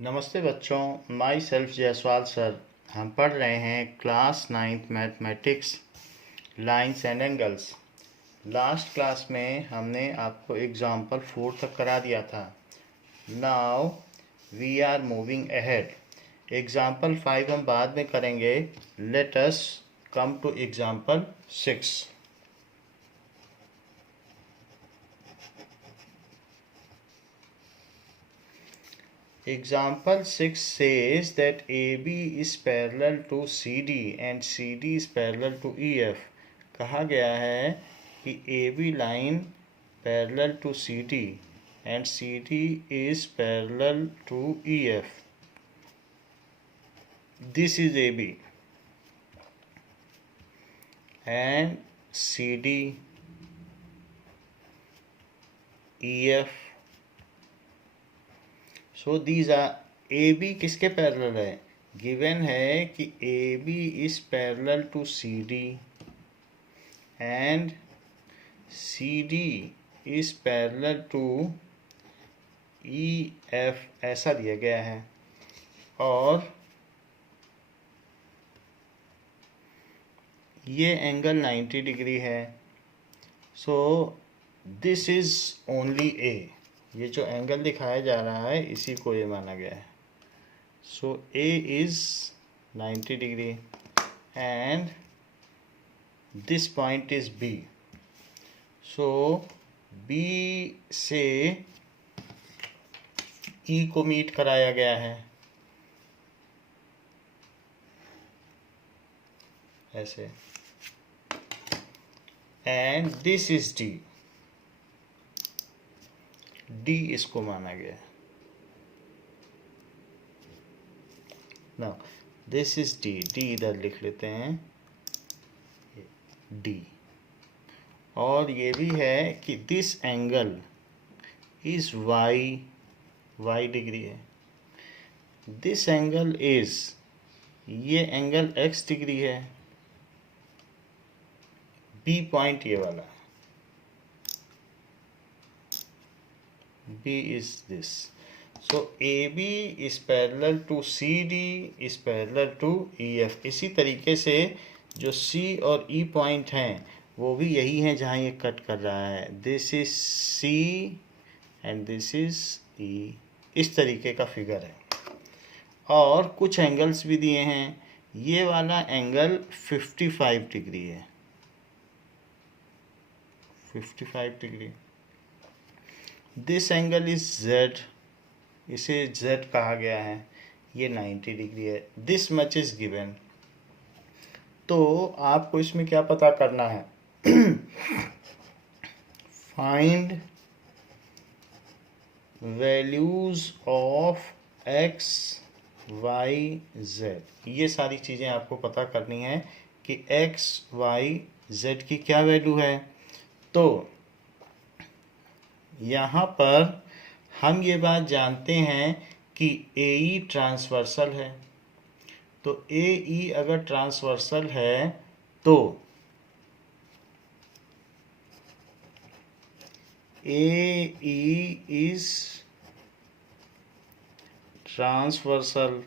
नमस्ते बच्चों, my self Jaiswal sir. हम पढ़ रहे हैं class 9th mathematics lines and angles. Last class में हमने आपको एग्जाम्पल 4 तक करा दिया था। Now we are moving ahead. Example 5 हम बाद में करेंगे। Let us come to example 6। Example 6 says that AB is parallel to CD and CD is parallel to EF. कहा गया है कि AB line parallel to CD and CD is parallel to EF. This is AB and CD, EF. So these are AB किसके parallel है? Given है कि AB is parallel to CD and CD is parallel to EF, ऐसा दिया गया है। और ये एंगल 90 डिग्री है। So this is only A। ये जो एंगल दिखाया जा रहा है इसी को ये माना गया है। सो A is 90 degree and this point is B। So B से E को मीट कराया गया है ऐसे, and this is D। D इसको माना गया है। Now this is D। D इधर लिख लेते हैं D। और ये भी है कि this angle is y degree है। दिस एंगल इज, ये एंगल x डिग्री है। B पॉइंट ये वाला, B is this. So AB is parallel to CD is parallel to EF। इसी तरीके से जो C और E पॉइंट हैं वो भी यही हैं जहाँ ये कट कर रहा है। This is C and this is E। इस तरीके का फिगर है। और कुछ एंगल्स भी दिए हैं। ये वाला एंगल 55 डिग्री है, 55 degree. This angle is Z, इसे Z कहा गया है, ये 90 डिग्री है। This much is given. तो आपको इसमें क्या पता करना है? Find values of X, Y, Z। ये सारी चीज़ें आपको पता करनी है कि X, Y, Z की क्या वैल्यू है। तो यहाँ पर हम ये बात जानते हैं कि AE ट्रांसवर्सल है। तो AE अगर ट्रांसवर्सल है तो AE इज ट्रांसवर्सल।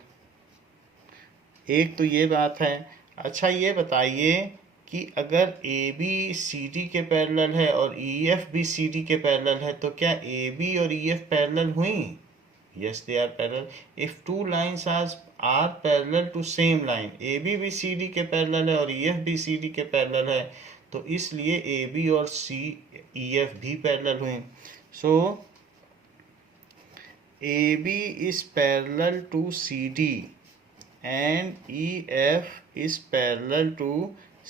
एक तो ये बात है। अच्छा ये बताइए कि अगर AB CD के पैरेलल है और EF भी CD के पैरेलल है तो क्या AB और EF पैरेलल हुई? Yes, they are parallel. If two lines are parallel to same line, AB भी CD के पैरेलल है और EF भी CD के पैरेलल है, तो इसलिए AB और EF भी पैरेलल हुए। So AB is parallel to CD and EF is parallel to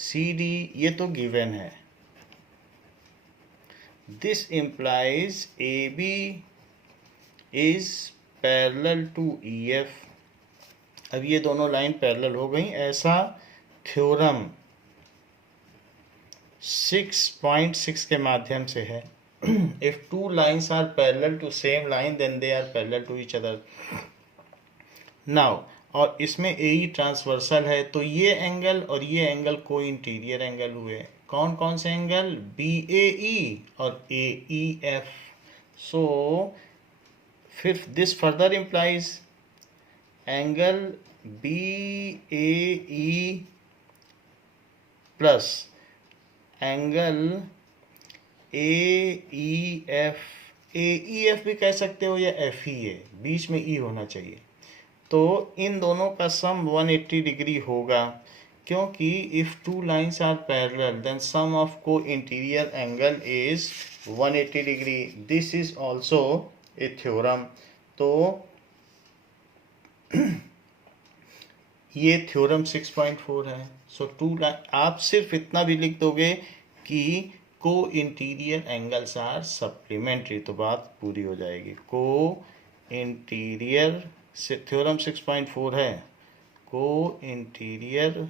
CD। ये तो गिवन है। This implies AB is parallel to EF। अब ये दोनों लाइन पैरेलल हो गई, ऐसा थ्योरम 6.6 के माध्यम से है। If two lines are parallel to same line then they are parallel to each other. Now और इसमें AE ट्रांसवर्सल है तो ये एंगल और ये एंगल को इंटीरियर एंगल हुए। कौन कौन से एंगल? BAE और AEF। So fifth, this further implies angle B A E plus angle A E F भी कह सकते हो या एफ ई ए, बीच में ई होना चाहिए। तो इन दोनों का सम 180 डिग्री होगा, क्योंकि if two lines are parallel then sum of co interior angle is 180 degree. This is also a theorem. तो ये थ्योरम 6.4 है। सो आप सिर्फ इतना भी लिख दोगे कि को इंटीरियर एंगल्स आर सप्लीमेंट्री, तो बात पूरी हो जाएगी। को इंटीरियर से थ्योरम 6.4 है, co interior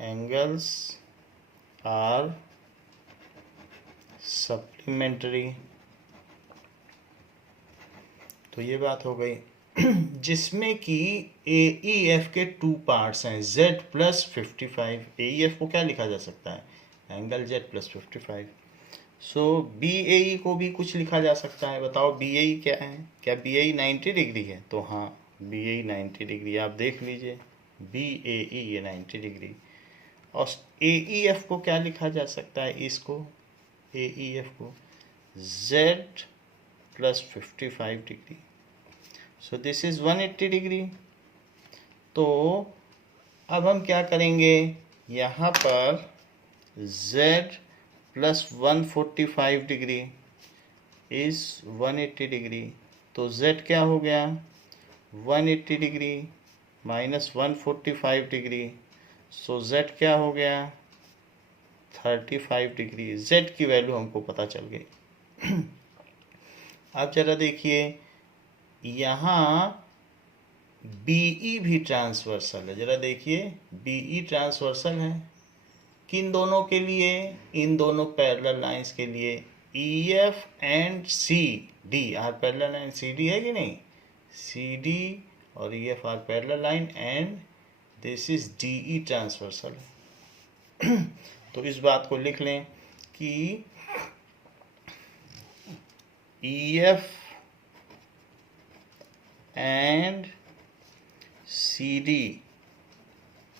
angles are supplementary. तो ये बात हो गई जिसमें कि ए ई एफ के टू पार्ट्स हैं, z प्लस 55। ए ई एफ को क्या लिखा जा सकता है, angle z plus 55। So B A ई को भी कुछ लिखा जा सकता है। बताओ बी ए ई क्या है, क्या बी ए ई 90 डिग्री है? तो हाँ, बी ए ई 90 डिग्री, आप देख लीजिए बी ए ई ये 90 डिग्री। और ए ई एफ को क्या लिखा जा सकता है, इसको ए ई एफ को z plus 55 degree. So this is 180 degree. तो अब हम क्या करेंगे, यहाँ पर z plus 145 degree is 180 degree. तो z क्या हो गया, 180 डिग्री माइनस 145 डिग्री। सो z क्या हो गया, 35 डिग्री। z की वैल्यू हमको पता चल गई। अब जरा देखिए, यहाँ BE भी ट्रांसवर्सल है। जरा देखिए BE ट्रांसवर्सल है किन दोनों के लिए, इन दोनों पैरेलल लाइंस के लिए। EF and CD are parallel line, CD है कि नहीं, CD और EF are parallel line and this is DE transversal. तो इस बात को लिख लें कि EF and CD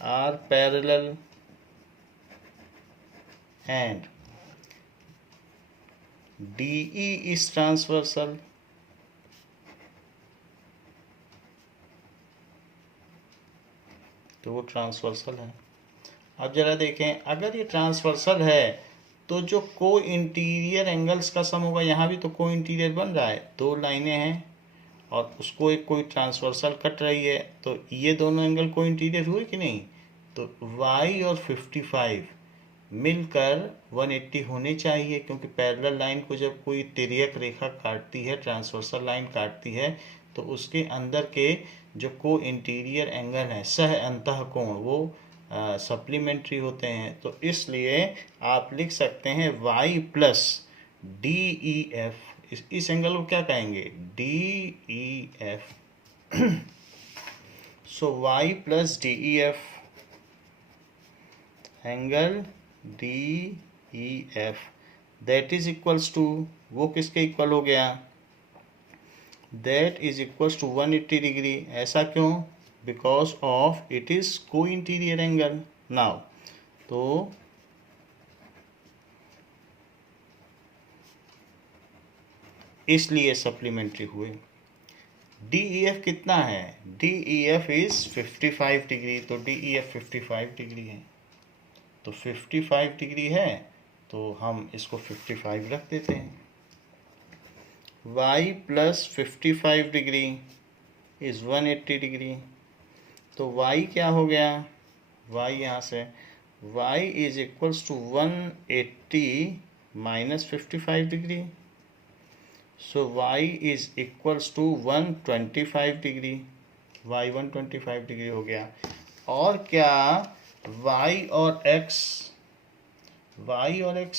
are parallel and DE is transversal। तो वो ट्रांसवर्सल है। अब जरा देखें, अगर ये ट्रांसवर्सल है तो जो को इंटीरियर एंगल्स का सम होगा, यहाँ भी तो को इंटीरियर बन रहा है, दो लाइनें हैं और उसको एक कोई ट्रांसवर्सल कट रही है, तो ये दोनों एंगल को इंटीरियर हुए कि नहीं। तो y और 55 मिलकर 180 होने चाहिए, क्योंकि पैरेलल लाइन को जब कोई तिर्यक रेखा काटती है, ट्रांसवर्सल लाइन काटती है, तो उसके अंदर के जो को इंटीरियर एंगल हैं सह अंतः कोण, वो सप्लीमेंट्री होते हैं। तो इसलिए आप लिख सकते हैं y plus D E F, इस एंगल को क्या कहेंगे, D E F. So y plus D E F angle D E F that is equals to, वो किसके इक्वल हो गया, that is equals to 180 degree. ऐसा क्यों, बिकॉज ऑफ इट इज को इंटीरियर एंगल। नाउ तो इसलिए सप्लीमेंट्री हुए। डी ई एफ कितना है, D E F is 55 degree. तो डी ई एफ 55 डिग्री है, तो 55 डिग्री है, तो हम इसको 55 रख देते हैं। y plus 55 degree is 180 degree. तो y क्या हो गया, y यहाँ से y is equals to 180 minus 55 degree. So y is equals to 125 degree, y 125 degree हो गया। और क्या y और x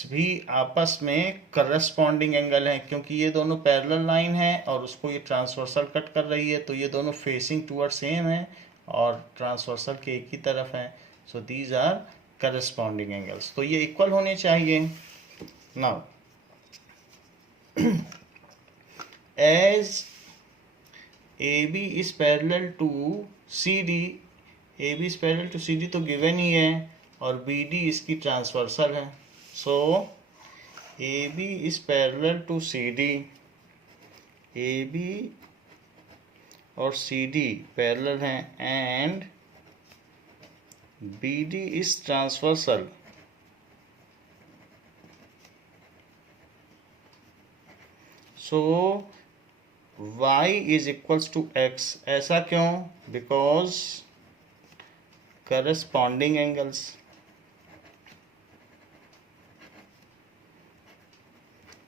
भी आपस में करस्पॉन्डिंग एंगल हैं, क्योंकि ये दोनों पैरेलल लाइन है और उसको ये ट्रांसवर्सल कट कर रही है, तो ये दोनों फेसिंग टूवर्ड सेम है और ट्रांसवर्सल के एक ही तरफ है। So these are corresponding angles, तो ये इक्वल होने चाहिए। Now as A B is parallel to C D, A B is parallel to C D तो गिवन ही है, और बी डी इसकी ट्रांसवर्सल है। So A B is parallel to C D, A B और C D parallel हैं, and B D is transversal. So y is equals to x। ऐसा क्यों? Because corresponding angles.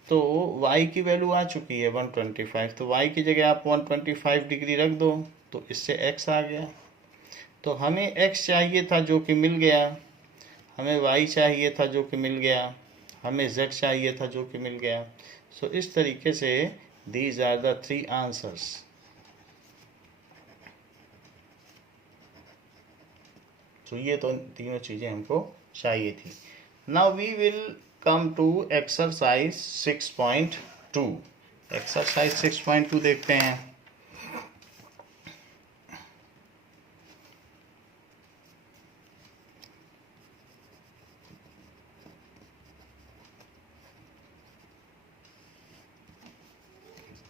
तो y की value आ चुकी है 125, तो y की जगह आप 125 डिग्री रख दो, तो इससे x आ गया। तो हमें x चाहिए था जो कि मिल गया, हमें y चाहिए था जो कि मिल गया, हमें z चाहिए था जो कि मिल गया। सो इस तरीके से these are the three answers. तो ये तो तीनों चीज़ें हमको चाहिए थी। Now we will come to exercise 6.2. Exercise 6.2 देखते हैं।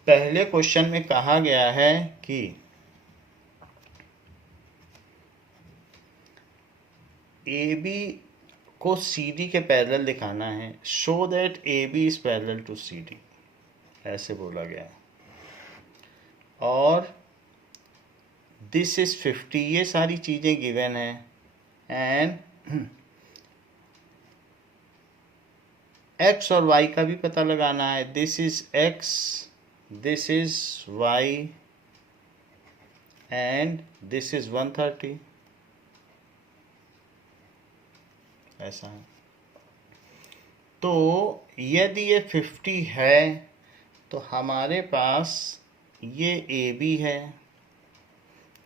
पहले क्वेश्चन में कहा गया है कि ए बी को सी डी के पैरेलल दिखाना है, show that A B is parallel to C D, ऐसे बोला गया। और दिस इज 50, ये सारी चीज़ें गिवन हैं, एंड एक्स और वाई का भी पता लगाना है। This is x, this is y, and this is 130, ऐसा है। तो यदि ये 50 है तो हमारे पास ये ए बी है।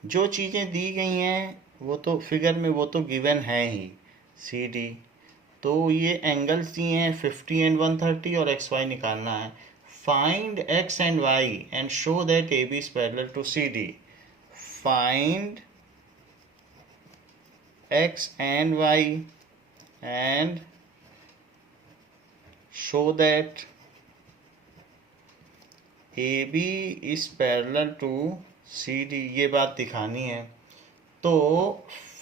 जो चीज़ें दी गई हैं वो तो फिगर में वो तो गिवन है ही, सी डी। तो ये एंगल्स दिए हैं 50 एंड 130, और एक्स वाई निकालना है। Find x and y and show that AB is parallel to CD. Find x and y and show that AB is parallel to CD. ये बात दिखानी है। तो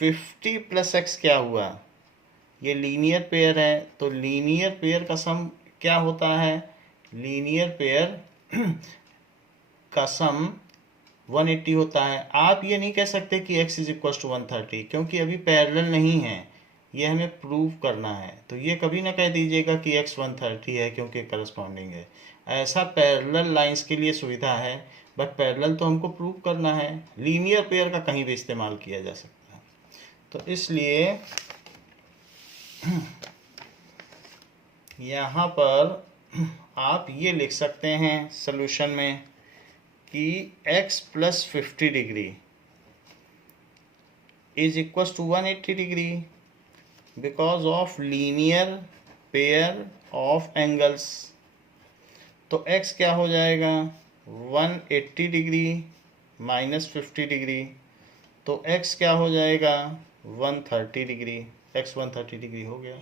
50 प्लस x क्या हुआ? ये लीनियर पेयर है, तो लीनियर पेयर का सम क्या होता है? लीनियर पेयर का सम 180 होता है। आप ये नहीं कह सकते कि x इज इक्वल टू 130, क्योंकि अभी पैरेलल नहीं है, ये हमें प्रूव करना है। तो ये कभी ना कह दीजिएगा कि x 130 है क्योंकि करस्पॉन्डिंग है। ऐसा पैरेलल लाइंस के लिए सुविधा है, बट पैरेलल तो हमको प्रूव करना है। लीनियर पेयर का कहीं भी इस्तेमाल किया जा सकता है। तो इसलिए यहाँ पर आप ये लिख सकते हैं सॉल्यूशन में कि x plus 50 degree is equal to 180 degree because of linear pair of angles. तो x क्या हो जाएगा? 180 डिग्री माइनस 50 डिग्री, तो x क्या हो जाएगा? 130 डिग्री। x 130 डिग्री हो गया।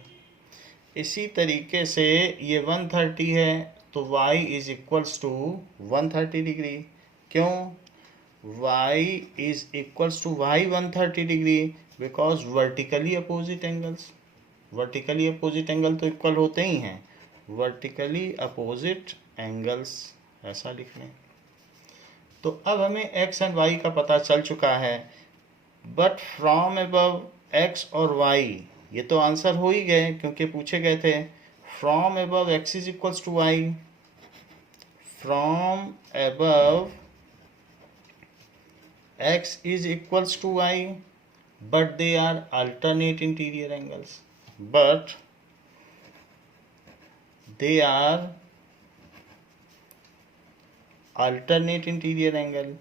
इसी तरीके से ये 130 है तो y is equals to 130 degree. क्यों? y is equals to y 130 degree because vertically opposite angles. Vertically opposite angle तो इक्वल होते ही हैं, वर्टिकली अपोजिट एंगल्स, ऐसा लिख लें। तो अब हमें x एंड y का पता चल चुका है, बट फ्रॉम अबव x और y ये तो आंसर हो ही गए क्योंकि पूछे गए थे। From above x is equals to y, from above x is equals to y, but they are alternate interior angles, but they are alternate interior angle.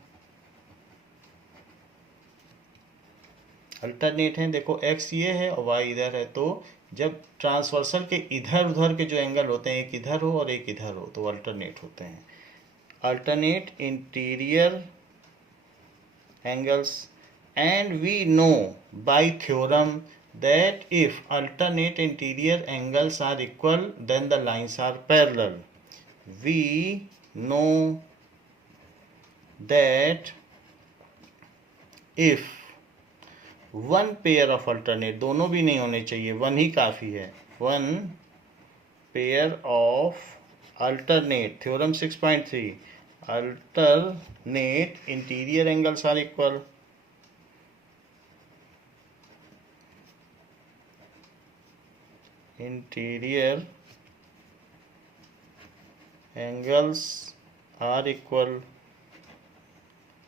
Alternate है, देखो x ये है और y इधर है, तो जब ट्रांसवर्सल के इधर उधर के जो एंगल होते हैं, एक इधर हो और एक इधर हो, तो अल्टरनेट होते हैं। Alternate interior angles, and we know by theorem that if alternate interior angles are equal then the lines are parallel. We know that if one pair of alternate, दोनों भी नहीं होने चाहिए, वन ही काफ़ी है, one pair of alternate, theorem 6.3, alternate interior angles are equal, interior angles are equal,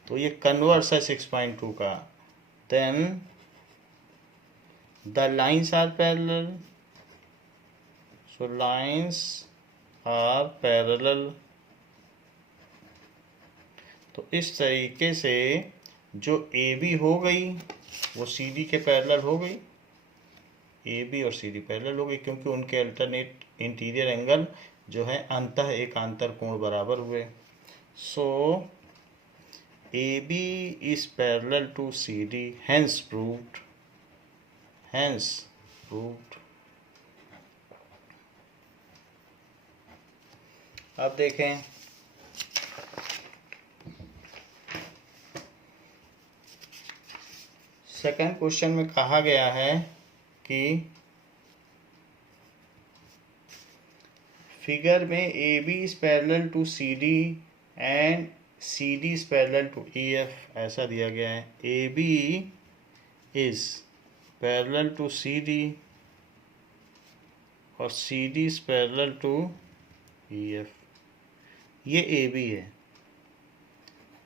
तो ये कन्वर्स है 6.2 का, then the lines are parallel, so lines are parallel. तो इस तरीके से जो AB हो गई वो CD के पैरेलल हो गई, AB और CD पैरेलल हो गई क्योंकि उनके अल्टरनेट इंटीरियर एंगल जो है अंतः एकांतर कोण बराबर हुए. So AB is parallel to CD, hence proved. अब देखें सेकंड क्वेश्चन में कहा गया है कि फिगर में AB is parallel to CD and CD is parallel to EF, ऐसा दिया गया है. AB is parallel to CD और CD is parallel to EF. ये AB है,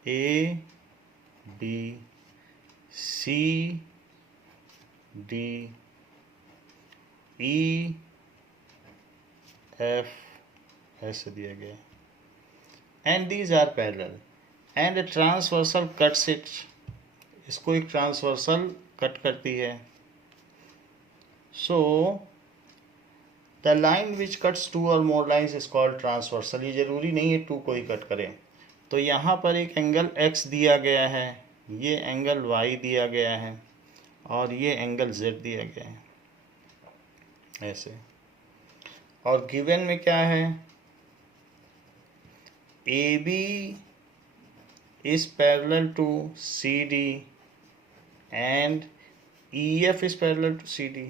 A B C D E F ऐसे दिया गया है. And these are parallel and a transversal cuts it, इसको एक ट्रांसवर्सल कट करती है. So the line which cuts two or more lines is called transversal. ये जरूरी नहीं है टू को ही कट करें. तो यहाँ पर एक एंगल x दिया गया है, ये एंगल y दिया गया है और ये एंगल z दिया गया है ऐसे. और गिवन में क्या है, AB is parallel to CD and EF is parallel to CD.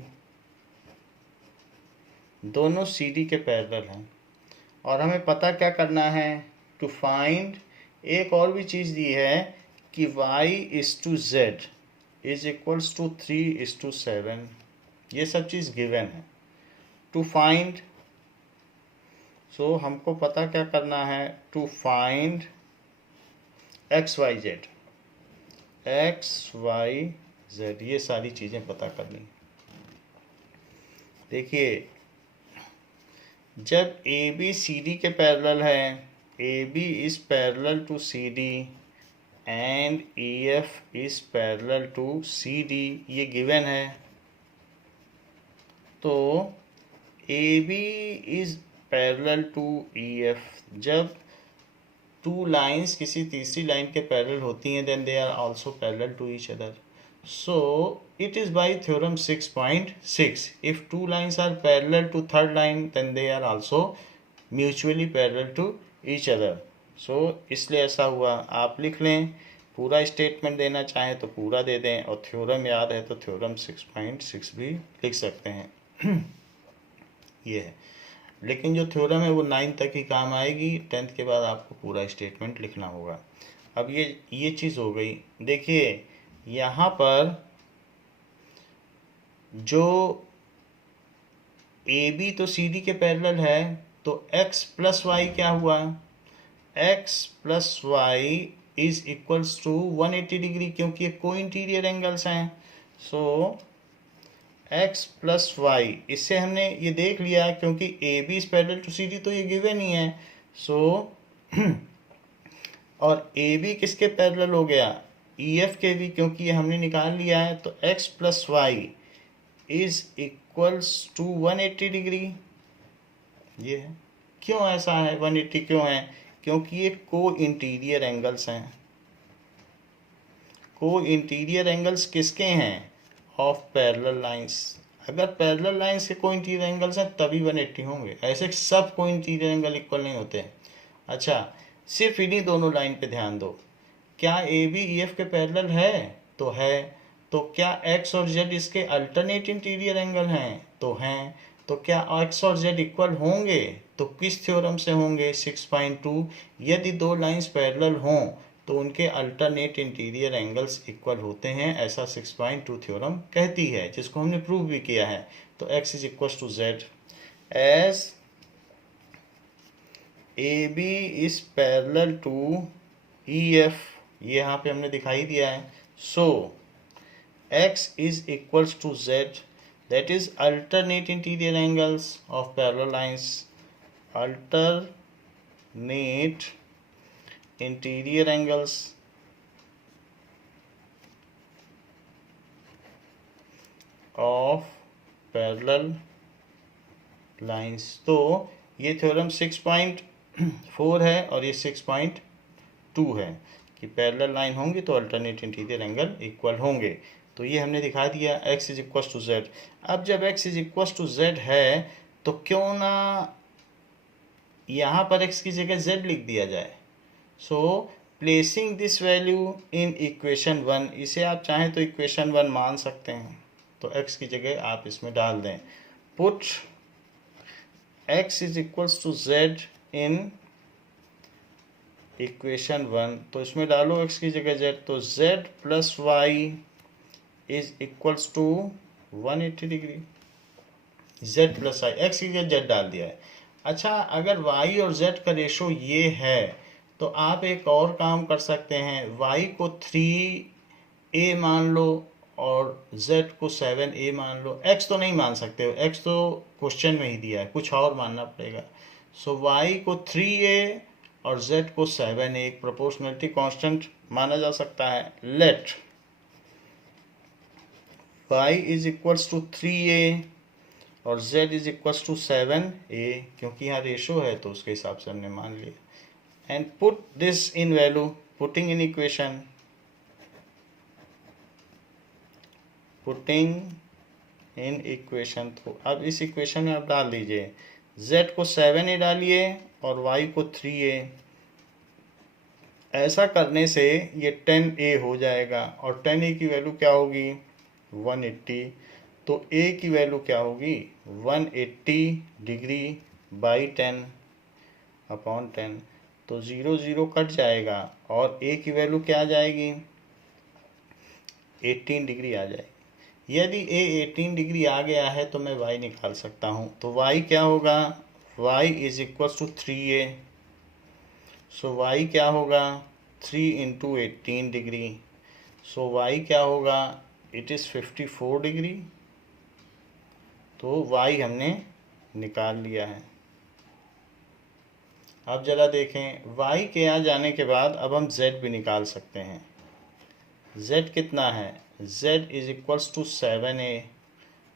दोनों CD के पैरेलल हैं और हमें पता क्या करना है, टू फाइंड. एक और भी चीज़ दी है कि y is to z is equals to 3:7. ये सब चीज़ गिवन है. टू फाइंड, सो हमको पता क्या करना है, to find X Y Z, ये सारी चीज़ें पता करनी. देखिए जब AB CD के पैरेलल है, AB is parallel to CD and EF is parallel to CD, ये गिवन है. तो AB is parallel to EF, जब टू लाइंस किसी तीसरी लाइन के पैरेलल होती हैं then they are also parallel to each other. So it is by theorem 6.6, if two lines are parallel to third line then they are also mutually parallel to each other. So इसलिए ऐसा हुआ. आप लिख लें, पूरा statement देना चाहें तो पूरा दे दें और थ्योरम याद है तो थ्योरम 6.6 भी लिख सकते हैं. ये है, लेकिन जो थ्योरम है वो 9 तक ही काम आएगी, 10th के बाद आपको पूरा स्टेटमेंट लिखना होगा. अब ये चीज़ हो गई. देखिए यहाँ पर जो AB तो CD के पैरेलल है, तो x प्लस वाई क्या हुआ, x plus Y is equals to 180 degree, क्योंकि ये को इंटीरियर एंगल्स हैं. सो x प्लस वाई, इससे हमने ये देख लिया क्योंकि AB is parallel to CD, तो ये गिवन ही है. सो और AB किसके पैरेलल हो गया, EF के भी, क्योंकि ये हमने निकाल लिया है. तो x plus Y is equals to 180 degree. ये है. क्यों ऐसा है, 180 क्यों है, क्योंकि ये को इंटीरियर एंगल्स हैं. को इंटीरियर एंगल्स किसके हैं? Of parallel lines. अगर पैरेलल लाइंस के को इंटीरियर एंगल्स हैं तभी 180 होंगे, ऐसे सब को इंटीरियर एंगल इक्वल नहीं होते हैं। अच्छा, सिर्फ इन्हीं दोनों लाइन पे ध्यान दो। क्या ए बी ई एफ के पैरेलल है? तो है। तो क्या एक्स और जेड इसके अल्टरनेट इंटीरियर एंगल हैं? तो हैं। तो क्या एक्स और जेड इक्वल होंगे? तो किस थ्योरम से होंगे? 6.2। यदि दो लाइंस पैरेलल हों तो उनके अल्टरनेट इंटीरियर एंगल्स इक्वल होते हैं, ऐसा 6.2 थ्योरम कहती है, जिसको हमने प्रूव भी किया है। तो x is equal to Z as A B is parallel to E F, ये यहाँ पे हमने दिखाई दिया है। सो x is equals to z, that is alternate interior angles of parallel lines, alternate interior angles of parallel lines। तो ये theorem 6.4 है और ये 6.2 है कि पैरेलल लाइन होंगी तो अल्टरनेट इंटीरियर एंगल इक्वल होंगे। तो ये हमने दिखा दिया x is equal to Z. अब जब x is equal to Z है तो क्यों ना यहाँ पर x की जगह z लिख दिया जाए। So placing this value in equation 1, इसे आप चाहें तो इक्वेशन 1 मान सकते हैं। तो x की जगह आप इसमें डाल दें, put x is equal to Z in equation 1। तो इसमें डालो x की जगह z, तो z plus Y is equals to 180 degree. z plus Y, x की जगह z डाल दिया है। अच्छा, अगर y और z का रेशो ये है तो आप एक और काम कर सकते हैं, y को 3a मान लो और z को 7a मान लो। x तो नहीं मान सकते हो, x तो क्वेश्चन में ही दिया है, कुछ और मानना पड़ेगा। सो y को 3a और z को 7a, एक प्रोपोर्शनलिटी कांस्टेंट माना जा सकता है। Let y is equals to 3a और z is equals to 7a, क्योंकि यहाँ रेशो है तो उसके हिसाब से हमने मान लिया। And put this in value, putting in equation, putting in equation. तो अब इस इक्वेशन में आप डाल दीजिए, z को 7a डालिए और y को 3a। ऐसा करने से ये 10a हो जाएगा और 10a की वैल्यू क्या होगी? 180। तो a की वैल्यू क्या होगी? 180 डिग्री बाई 10 अपॉन 10। तो 0 0 कट जाएगा और a की वैल्यू क्या आ जाएगी? 18 डिग्री आ जाएगी। यदि a 18 डिग्री आ गया है तो मैं y निकाल सकता हूँ। तो y क्या होगा? y is equal to 3a। So y क्या होगा? 3 इंटू 18 डिग्री। सो y क्या होगा? It is 54 degree. तो y हमने निकाल लिया है। अब जरा देखें, y के आ जाने के बाद अब हम z भी निकाल सकते हैं। z कितना है? z is equals to 7a।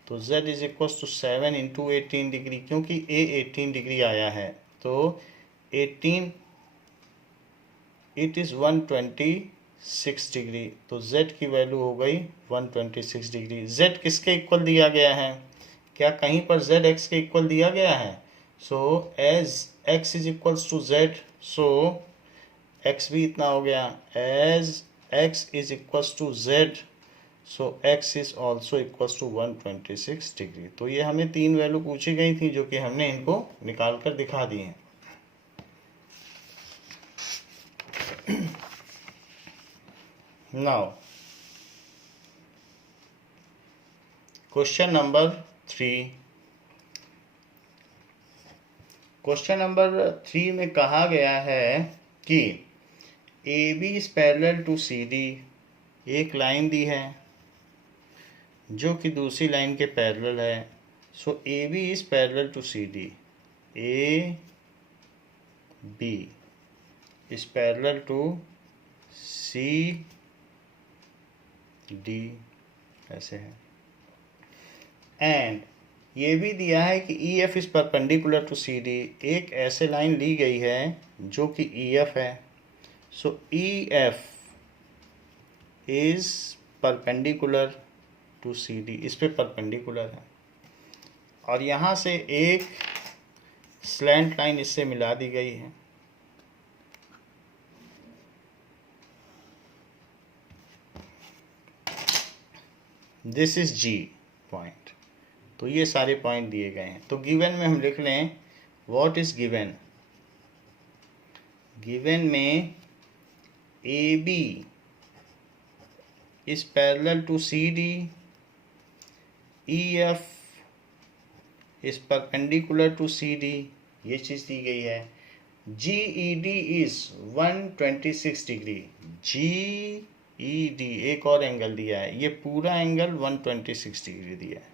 तो z is equals to 7 into 18 degree, क्योंकि a 18 डिग्री आया है तो 18 इट इज़ 126 डिग्री। तो z की वैल्यू हो गई 126 डिग्री। z किसके इक्वल दिया गया है? क्या कहीं पर z x के इक्वल दिया गया है? So as x is equals to z, so x भी इतना हो गया। As x is equals to z, so x is also equals to 126 degree. तो ये हमें 3 वैल्यू पूछी गई थी जो कि हमने इनको निकाल कर दिखा दी हैं। Now question number 3। Question number 3 में कहा गया है कि A B is parallel to C D. एक लाइन दी है जो कि दूसरी लाइन के पैरेलल है। So A B is parallel to C D. A B is parallel to C D, ऐसे है। एंड ये भी दिया है कि E F is perpendicular to C D. एक ऐसे लाइन ली गई है जो कि ई एफ है। So E F is perpendicular to C D, इस पे परपेंडिकुलर है, और यहाँ से एक स्लैंट लाइन इससे मिला दी गई है। This is G point. तो ये सारे पॉइंट दिए गए हैं। तो गिवन में हम लिख लें व्हाट इज गिवन। गिवन में A B is parallel to C D, E F is perpendicular to C D, ये चीज़ दी गई है। G E D is 126 degree, G E D एक और एंगल दिया है, ये पूरा एंगल 126 डिग्री दिया है,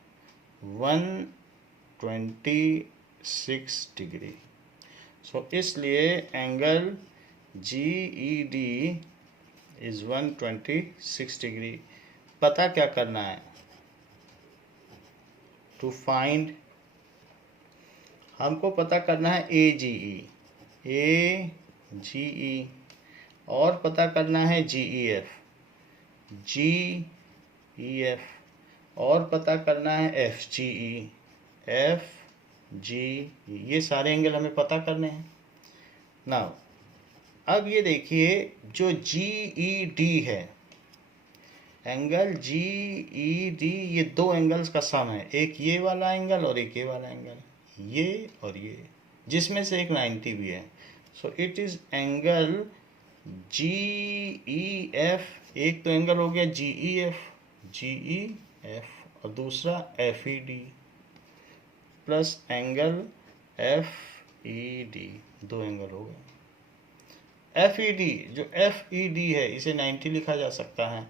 126 डिग्री। सो इसलिए angle G E D is 126 degree. पता क्या करना है? टू फाइंड, हमको पता करना है ए जी ई, और पता करना है जी ई एफ, और पता करना है एफ जी ई, ये सारे एंगल हमें पता करने हैं। नाउ अब ये देखिए जो जी ई डी है, एंगल जी ई डी, ये दो एंगल्स का सम है, एक ये वाला एंगल और एक ये वाला एंगल, ये और ये, जिसमें से एक 90 भी है। सो it is angle G E F. एक तो एंगल हो गया जी ई एफ, और दूसरा F E D, plus angle F E D, दो एंगल हो गए। एफ ई डी, जो एफ ई डी है इसे 90 लिखा जा सकता है।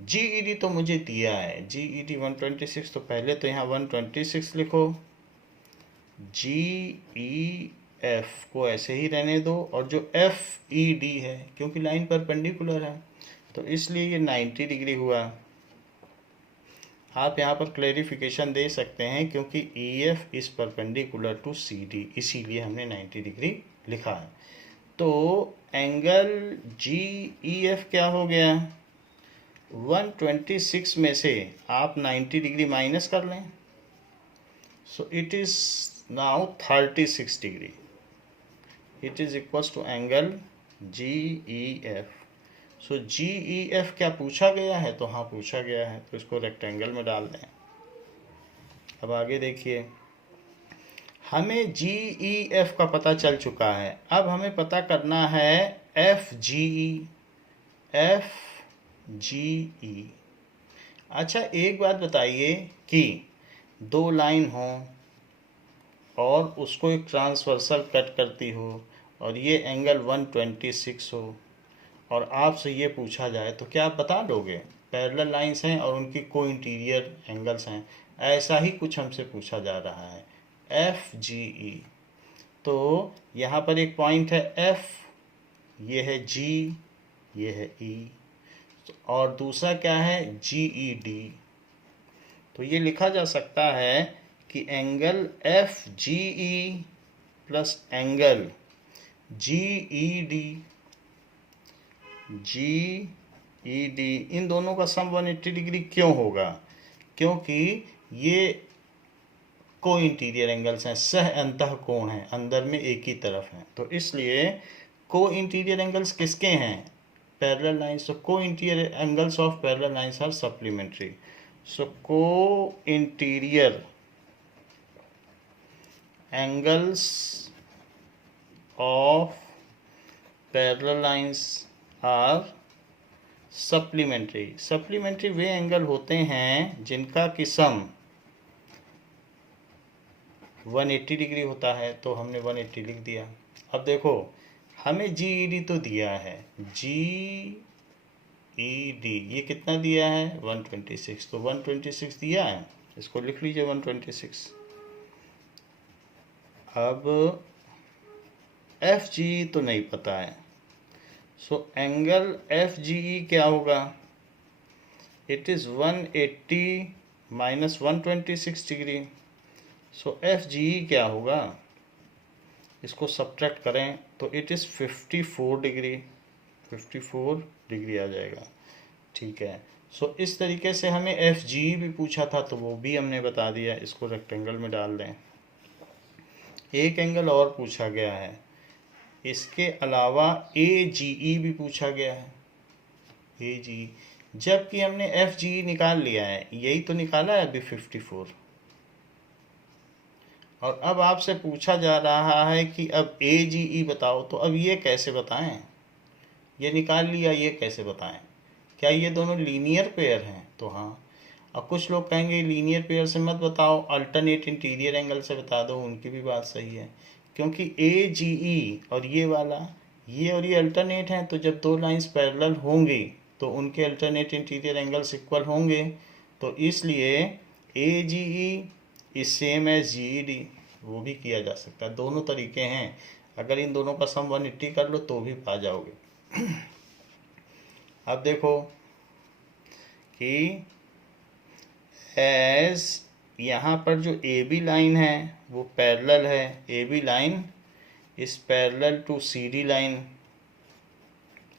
जी ई डी तो मुझे दिया है, जी ई डी 126, तो पहले तो यहाँ 126 लिखो, जी ई एफ को ऐसे ही रहने दो, और जो एफ ई डी है, क्योंकि लाइन परपेंडिकुलर है तो इसलिए ये 90 डिग्री हुआ। आप यहाँ पर क्लेरिफिकेशन दे सकते हैं क्योंकि E F is perpendicular to C D, इसीलिए हमने 90 डिग्री लिखा है। तो एंगल जी ई एफ क्या हो गया? 126 में से आप 90 डिग्री माइनस कर लें, so it is now 36 degree. It is equals to angle G E F. So G E F क्या पूछा गया है? तो हाँ पूछा गया है, तो इसको रेक्टेंगल में डाल दें। अब आगे देखिए, हमें जी ई एफ का पता चल चुका है, अब हमें पता करना है एफ जी ई। अच्छा एक बात बताइए कि दो लाइन हो और उसको एक ट्रांसवर्सल कट करती हो और ये एंगल 126 हो, और आपसे ये पूछा जाए तो क्या आप बता दोगे? पैरेलल लाइंस हैं और उनकी को इंटीरियर एंगल्स हैं, ऐसा ही कुछ हमसे पूछा जा रहा है, एफ जी ई। तो यहाँ पर एक पॉइंट है एफ, ये है जी, ये है ई, और दूसरा क्या है? G E D. तो ये लिखा जा सकता है कि angle F G E plus angle G E D, इन दोनों का सम 180 डिग्री क्यों होगा? क्योंकि ये को इंटीरियर एंगल्स हैं, सह अंतः कोण हैं, अंदर में एक ही तरफ हैं, तो इसलिए को इंटीरियर एंगल्स किसके हैं? Parallel lines. so co-interior angles of parallel lines are supplementary. So co-interior angles of parallel lines are supplementary. supplementary way angle होते हैं जिनका कि सम 180 डिग्री होता है, तो हमने 180 लिख दिया। अब देखो हमें जी ई डी तो दिया है, जी ई डी ये कितना दिया है? 126, तो 126 दिया है, इसको लिख लीजिए 126। अब एफ जी ई तो नहीं पता है, so angle F G E क्या होगा? It is 180 minus 126 degree. So F G E क्या होगा? इसको सब्ट्रैक्ट करें तो इट इज़ 54 डिग्री आ जाएगा। ठीक है। सो इस तरीके से हमें एफ जी भी पूछा था, तो वो भी हमने बता दिया। इसको रेक्टेंगल में डाल दें। एक एंगल और पूछा गया है, इसके अलावा ए जी ई भी पूछा गया है, ए जी, जबकि हमने एफ जी निकाल लिया है, यही तो निकाला है अभी 54। और अब आपसे पूछा जा रहा है कि अब ए जी ई बताओ, तो अब ये कैसे बताएं? ये निकाल लिया, ये कैसे बताएं? क्या ये दोनों लीनियर पेयर हैं? तो हाँ। अब कुछ लोग कहेंगे लीनियर पेयर से मत बताओ, अल्टरनेट इंटीरियर एंगल से बता दो। उनकी भी बात सही है, क्योंकि ए जी ई और ये वाला, ये और ये अल्टरनेट हैं, तो जब दो लाइंस पैरेलल होंगी तो उनके अल्टरनेट इंटीरियर एंगल्स इक्वल होंगे। तो इसलिए A G E is same as G E D, वो भी किया जा सकता है। दोनों तरीके हैं, अगर इन दोनों का सम 180 कर लो तो भी पा जाओगे। अब देखो कि एज यहाँ पर जो ए बी लाइन है वो पैरेलल है, A B line is parallel to C D line,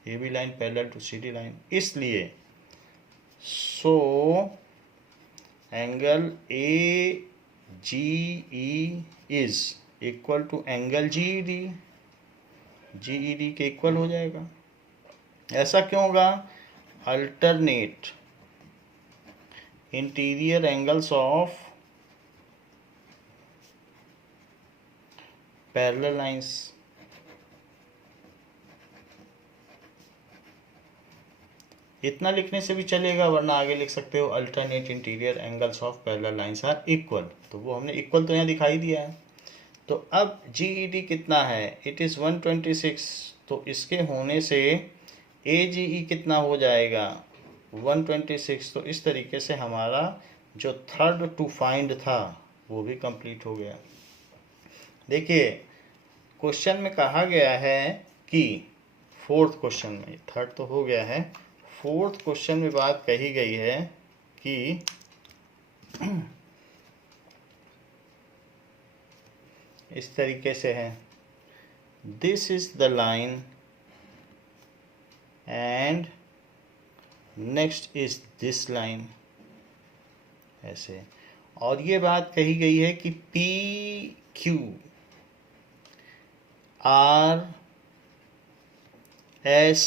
A B line parallel to C D line, इसलिए so angle A G E is equal to angle G E D, G E D के equal हो जाएगा। ऐसा क्यों होगा? Alternate interior angles of parallel lines, इतना लिखने से भी चलेगा, वरना आगे लिख सकते हो alternate interior angles of parallel lines are equal. तो वो हमने इक्वल तो यहाँ दिखाई दिया है। तो अब जी ई डी कितना है? It is 126। तो इसके होने से ए जी ई कितना हो जाएगा? 126। तो इस तरीके से हमारा जो थर्ड टू फाइंड था वो भी कंप्लीट हो गया। देखिए क्वेश्चन में कहा गया है कि फोर्थ क्वेश्चन में, थर्ड तो हो गया है, फोर्थ क्वेश्चन में बात कही गई है कि इस तरीके से है, this is the line and next is this line, ऐसे। और ये बात कही गई है कि P Q R S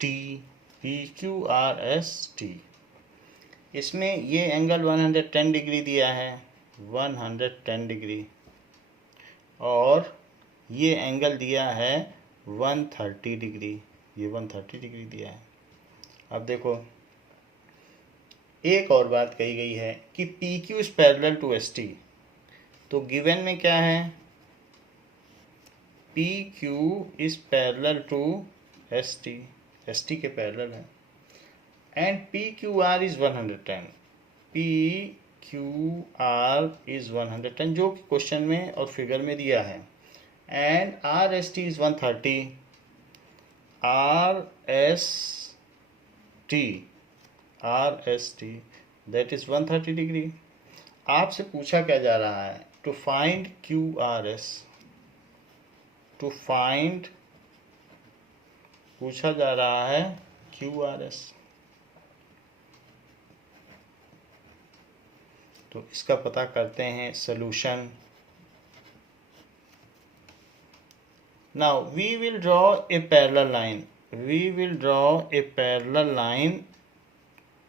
T, P Q R S T, इसमें ये एंगल 110 डिग्री दिया है, 110 डिग्री, और ये एंगल दिया है 130 डिग्री, ये 130 डिग्री दिया है। अब देखो एक और बात कही गई है कि P Q is parallel to S T. तो गिवन में क्या है? P Q is parallel to S T के पैरेलल है, and P Q R is 110, P Q R is 110 जो कि क्वेश्चन में और फिगर में दिया है, and R S T is 130, R S T that is 130 degree. आपसे पूछा क्या जा रहा है? To find Q R S, to find पूछा जा रहा है क्यू आर एस। तो इसका पता करते हैं solution. Now we will draw a parallel line, we will draw a parallel line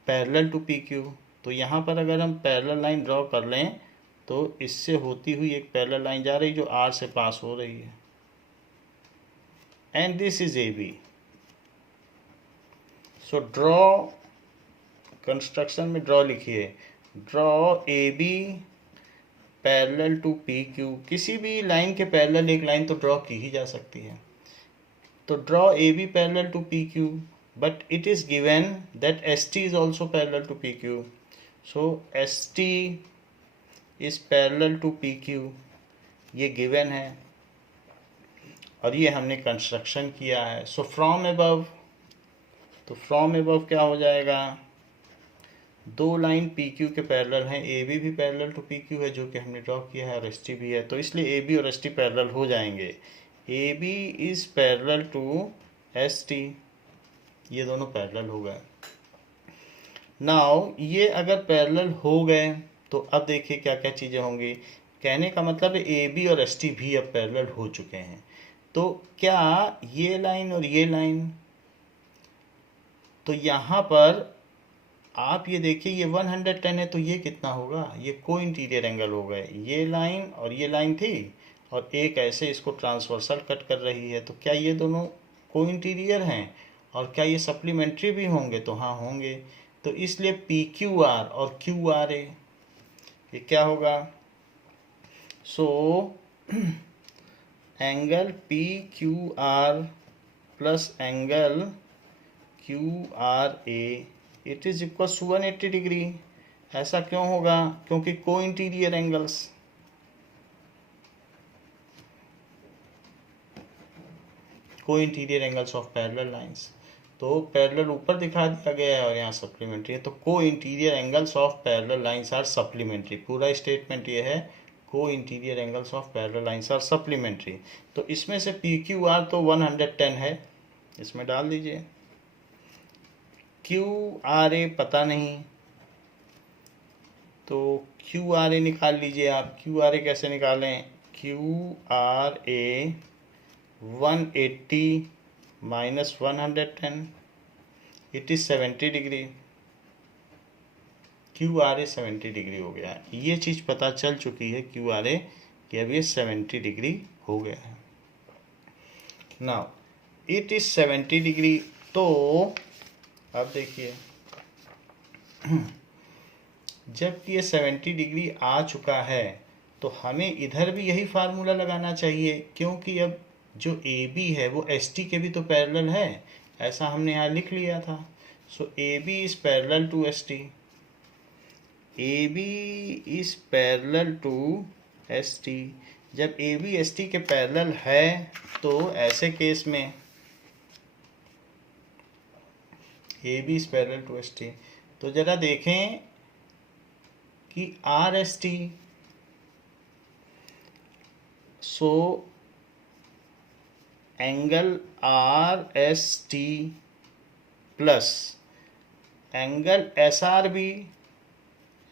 parallel to P Q. तो यहाँ पर अगर हम पैरेलल लाइन ड्रॉ कर लें तो इससे होती हुई एक पैरेलल लाइन जा रही जो आर से पास हो रही है, and this is A B. So draw, construction में ड्रॉ लिखिए, draw A B parallel to P Q. किसी भी लाइन के पैरेलल एक लाइन तो ड्रॉ की ही जा सकती है। तो draw A B parallel to P Q, but it is given that ST is also parallel to PQ. So ST is parallel to PQ, ये given है और ये हमने कंस्ट्रक्शन किया है। सो फ्रॉम अबव, तो फ्रॉम अबव क्या हो जाएगा? दो लाइन PQ के पैरेलल हैं, AB भी पैरेलल टू PQ है जो कि हमने ड्रॉ किया है, और ST भी है, तो इसलिए AB और ST पैरेलल हो जाएंगे। AB is parallel to ST, ये दोनों पैरेलल हो गए। नाउ ये अगर पैरेलल हो गए तो अब देखिए क्या क्या चीज़ें होंगी। कहने का मतलब है ए बी और एस टी भी अब पैरेलल हो चुके हैं। तो क्या ये लाइन और ये लाइन, तो यहाँ पर आप ये देखिए ये 110 है तो ये कितना होगा, ये को इंटीरियर एंगल हो गए। ये लाइन और ये लाइन थी और एक ऐसे इसको ट्रांसवर्सल कट कर रही है, तो क्या ये दोनों को इंटीरियर हैं और क्या ये सप्लीमेंट्री भी होंगे, तो हाँ होंगे। तो इसलिए पी क्यू आर और क्यू आर ए ये क्या होगा, so angle P Q R plus angle Q R A it is equal to 180 degree. ऐसा क्यों होगा, क्योंकि co interior angles, co interior angles of parallel lines, तो पैरेलल ऊपर दिखा दिया गया है और यहाँ सप्लीमेंट्री है, तो co interior angles of parallel lines are supplementary. पूरा स्टेटमेंट ये है, co interior angles of parallel lines are supplementary. तो इसमें से पी क्यू आर तो 110 है, इसमें डाल दीजिए। क्यू आर ए पता नहीं, तो क्यू आर ए निकाल लीजिए आप। क्यू आर ए कैसे निकालें, Q R A 180 minus 110 it is 70 degree. Q R A 70 degree हो गया है, ये चीज़ पता चल चुकी है क्यू आर ए कि अब ये 70 डिग्री हो गया है। नाउ इट इज 70 डिग्री, तो अब देखिए जब ये 70 डिग्री आ चुका है तो हमें इधर भी यही फार्मूला लगाना चाहिए, क्योंकि अब जो ए बी है वो एस टी के भी तो पैरेलल है, ऐसा हमने यहाँ लिख लिया था। So A B is parallel to S T, A B is parallel to S T. जब ए बी एस टी के पैरेलल है तो ऐसे केस में A B is parallel to S T, तो ज़रा देखें कि R S T, so angle R S T plus angle S R B,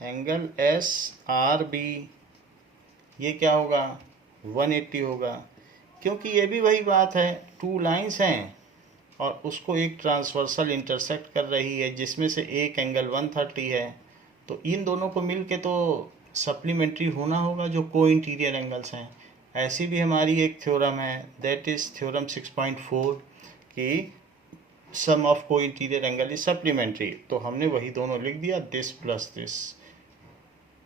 angle S R B ये क्या होगा, 180 होगा। क्योंकि ये भी वही बात है, टू लाइंस हैं और उसको एक ट्रांसवर्सल इंटरसेक्ट कर रही है जिसमें से एक एंगल 130 है, तो इन दोनों को मिल के तो सप्लीमेंट्री होना होगा जो को इंटीरियर एंगल्स हैं। ऐसी भी हमारी एक थ्योरम है, दैट इज़ थ्योरम 6.4 कि सम of co interior angle is supplementary. तो हमने वही दोनों लिख दिया, दिस प्लस दिस,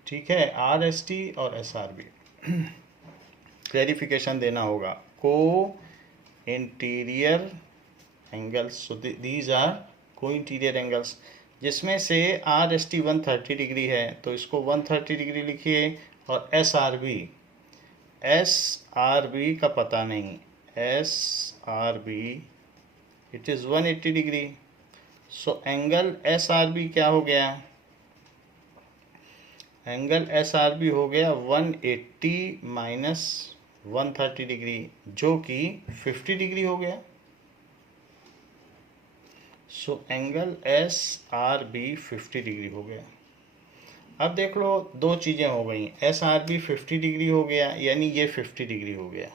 ठीक है, आर एस टी और एस आर बी। क्लैरिफिकेशन देना होगा, co interior angles, so these are co interior angles, जिसमें से आर एस टी 130 डिग्री है तो इसको 130 डिग्री लिखिए, और एस आर बी का पता नहीं, S R B it is 180 degree. So angle S R B क्या हो गया, एंगल एस आर बी हो गया 180 माइनस 130 डिग्री जो कि 50 डिग्री हो गया। So angle S R B 50 degree हो गया। अब देख लो दो चीज़ें हो गई, एस आर बी 50 डिग्री हो गया यानी ये 50 डिग्री हो गया,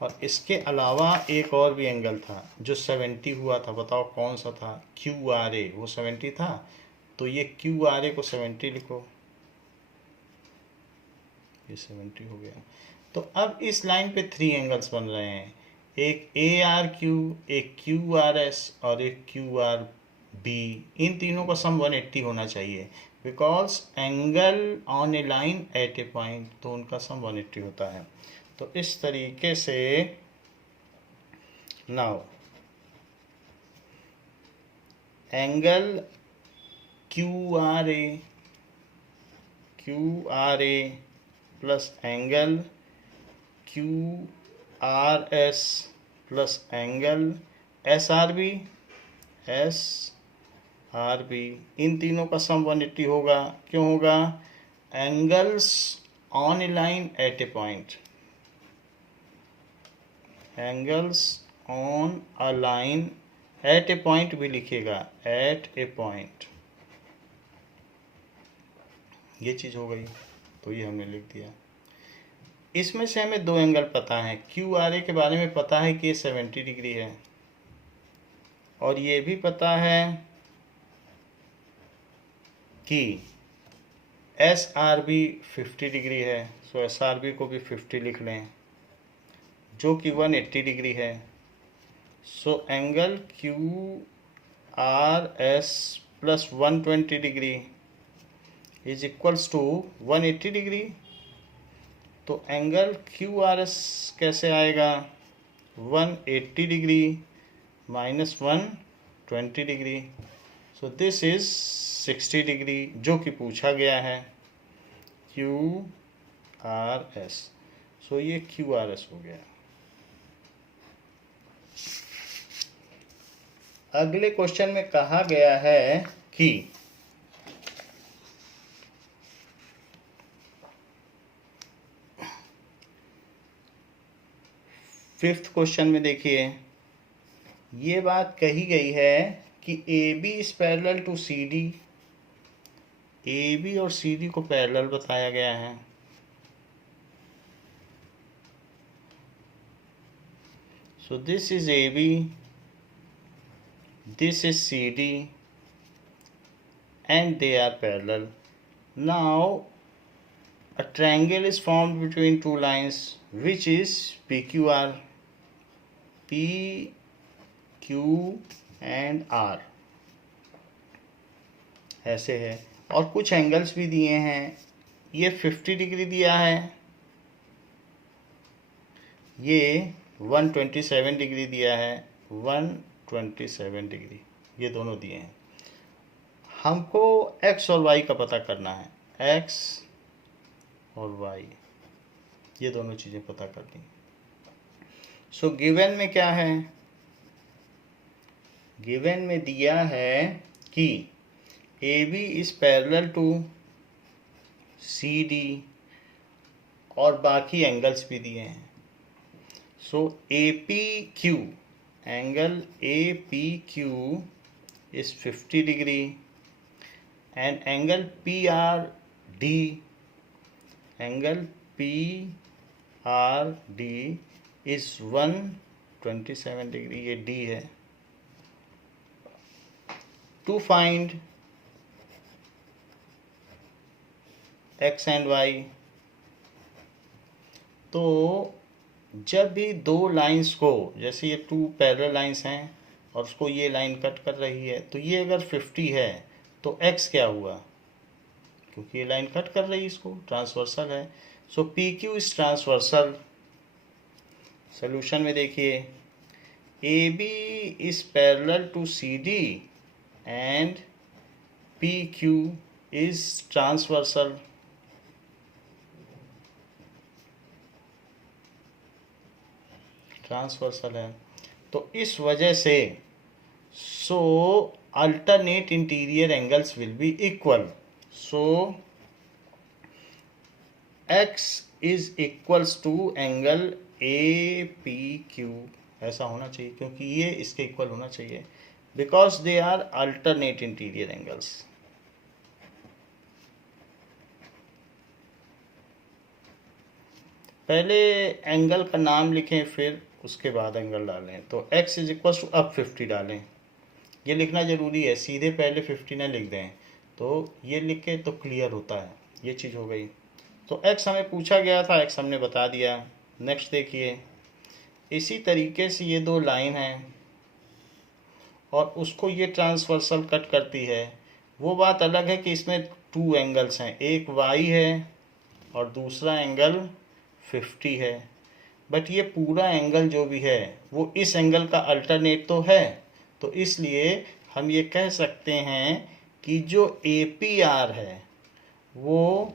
और इसके अलावा एक और भी एंगल था जो 70 हुआ था, बताओ कौन सा था, क्यू आर ए, वो 70 था, तो ये क्यू आर ए को 70 लिखो, ये 70 हो गया। तो अब इस लाइन पे 3 एंगल्स बन रहे हैं, एक ए आर क्यू, एक क्यू आर एस और एक क्यू आर बी। इन तीनों का सम 180 होना चाहिए, because angle on a line at a point, तो उनका सम 180 होता है। तो इस तरीके से now angle Q R A plus angle Q R S plus angle S R B, इन तीनों का सम 180 होगा। क्यों होगा, angles on a line at a point, angles on a line at a point भी लिखिएगा, एट ए पॉइंट, ये चीज़ हो गई। तो ये हमने लिख दिया। इसमें से हमें दो एंगल पता है, क्यू आर ए के बारे में पता है कि ये 70 डिग्री है, और ये भी पता है कि एस आर बी 50 डिग्री है। सो एस आर बी को भी 50 लिख लें, जो कि 180 डिग्री है। So angle Q R S plus 120 degree is equals to 180 degree. तो एंगल क्यू आर एस कैसे आएगा, 180 degree minus 120 degree. So this is 60 degree, जो कि पूछा गया है, क्यू आर एस। सो ये क्यू आर एस हो गया। अगले क्वेश्चन में कहा गया है कि फिफ्थ क्वेश्चन में देखिए, ये बात कही गई है कि A B is parallel to C D. A B और सी डी को पैरेलल बताया गया है। So this is A B, this is C D, and they are parallel. Now a triangle is formed between two lines, which is PQR, PQ and R ऐसे है। और कुछ angles भी दिए हैं। ये 50 डिग्री दिया है, ये 127 डिग्री दिया है, 127 डिग्री, ये दोनों दिए हैं। हमको x और y का पता करना है, x और y, ये दोनों चीज़ें पता करनी। सो गिवन में क्या है, गिवन में दिया है कि A B is parallel to C D, और बाकी एंगल्स भी दिए हैं। So A P Q, angle A P Q is 50 degree, and angle PRD, angle PRD is 127 degree, ये D है। To find x and y, तो जब भी दो लाइंस को, जैसे ये टू पैरेलल लाइंस हैं और उसको ये लाइन कट कर रही है, तो ये अगर 50 है तो x क्या हुआ, क्योंकि ये लाइन कट कर रही है, इसको ट्रांसवर्सल है। So P Q is transversal. Solution में देखिए, A B is parallel to C D and P Q is transversal. Transversal है, तो इस वजह से सो alternate interior angles will be equal. So x is equals to angle APQ, ऐसा होना चाहिए, क्योंकि ये इसके इक्वल होना चाहिए, because they are alternate interior angles. पहले एंगल का नाम लिखें, फिर उसके बाद एंगल डालें। तो x इज इक्वल टू अब 50 डालें, ये लिखना ज़रूरी है, सीधे पहले 50 ना लिख दें, तो ये लिख के तो क्लियर होता है। ये चीज़ हो गई। तो x हमें पूछा गया था, x हमने बता दिया। नेक्स्ट देखिए, इसी तरीके से ये दो लाइन हैं और उसको ये ट्रांसवर्सल कट करती है। वो बात अलग है कि इसमें टू एंगल्स हैं, एक y है और दूसरा एंगल 50 है, बट ये पूरा एंगल जो भी है वो इस एंगल का अल्टरनेट तो है। तो इसलिए हम ये कह सकते हैं कि जो APR है वो